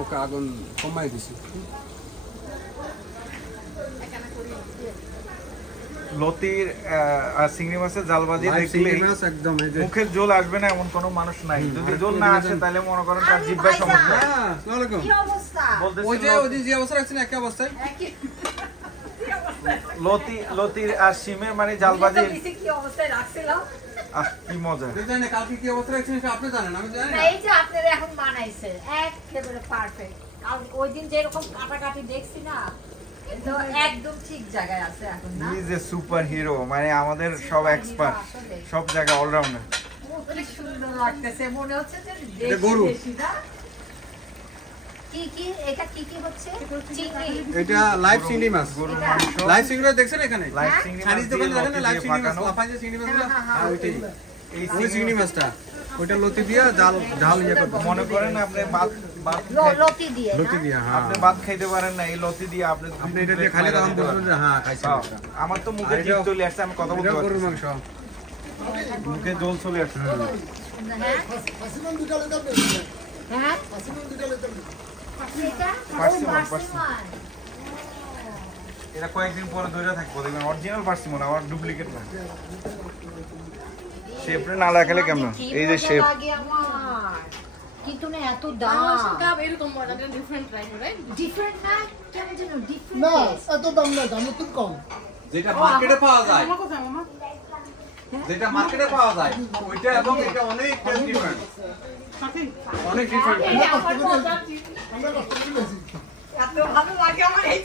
ওকে আগুন কমাই দিছি। লতির আর চিংড়ি মাছের জালবাজি দেখলেই একদম মুখের জল আসবে না এমন কোনো মানুষ নাই। যদি জল না আসে তাহলে মনে করেন তার জিহ্বার সমস্যা। আসসালামু আলাইকুম। কি অবস্থা? ওই যে অবস্থা রাখছেন একই অবস্থায়। লতির আর শিমের মানে জালবাজি কি অবস্থায় রাখছিলাম? কি মজা। জানেন কালকে কি অবস্থা রাখছেন সেটা আপনি জানেন, আমি জানি না। এই যে আপনারা এখন বানাইছে একেবারে পারফেক্ট। আর ওই দিন যেরকম কাটাকাটি দেখছি না, তো একদম ঠিক জায়গায় আছে এখন না। He is a super hero, মানে আমাদের সব এক্সপার্ট, সব জায়গা অলরাউন্ডার। অনেক সুন্দর লাগতেছে, মনে হচ্ছে যে এটা গরু। দেশি না? কি এটা কি হচ্ছে? চিংড়ি। এটা লাইভ চিংড়ি মাছ। গরুর মাংস। লাইভ চিংড়ি মাছ দেখছেন এখানে? লাইভ চিংড়ি মাছ চাইনিজ দোকানে দিয়ে দেখেন না লাইভ লতি চিংড়ি দিয়ে মাছ, পাকানো। লাফাই যে চিংড়ি মাছগুলো, হ্যাঁ, ওইটাই। এই ওই চিংড়ি মাছটা ওইটা লতি দিয়া ঢাল ইয়ে করতে। মনে করেন আপনি লতি দিয়ে না? লতি দিয়া, হ্যাঁ। আপনি ভাত খাইতে পারেন না, এই লতি দিয়ে আপনি এটা দিয়ে খালি তখন বলবেন যে হ্যাঁ খাইছি। আমার তো মুখে জিভ চলে আসছে, আমি কথা বলতে এটা পারছি গরুর না। মাংস। মুখে জল চলে আসছে। হ্যাঁ? হ্যাঁ? এটা? Persimmon, persimmon. এটা কয়েকদিন পরে ধরে থাকবো, দেখবেন অরিজিনাল পার্সিমন, আমার ডুপ্লিকেট না। শেপরে না লাগালে কেমন? এই যে শেপ। লাগে আমার। কিন্তু না এত দাম। এরকম model different right right different না? কেমন যেন ডিফারেন্ট। না এত দাম না, দাম একটু কম। যেটা মার্কেটে পাওয়া যায়, আমার কথা মামা যেটা মার্কেটে পাওয়া যায় ওইটা এবং এটা অনেক ডিফারেন্ট, অনেক ডিফারেন্ট। আমরা কষ্ট করে এত ভালো লাগে আমার এই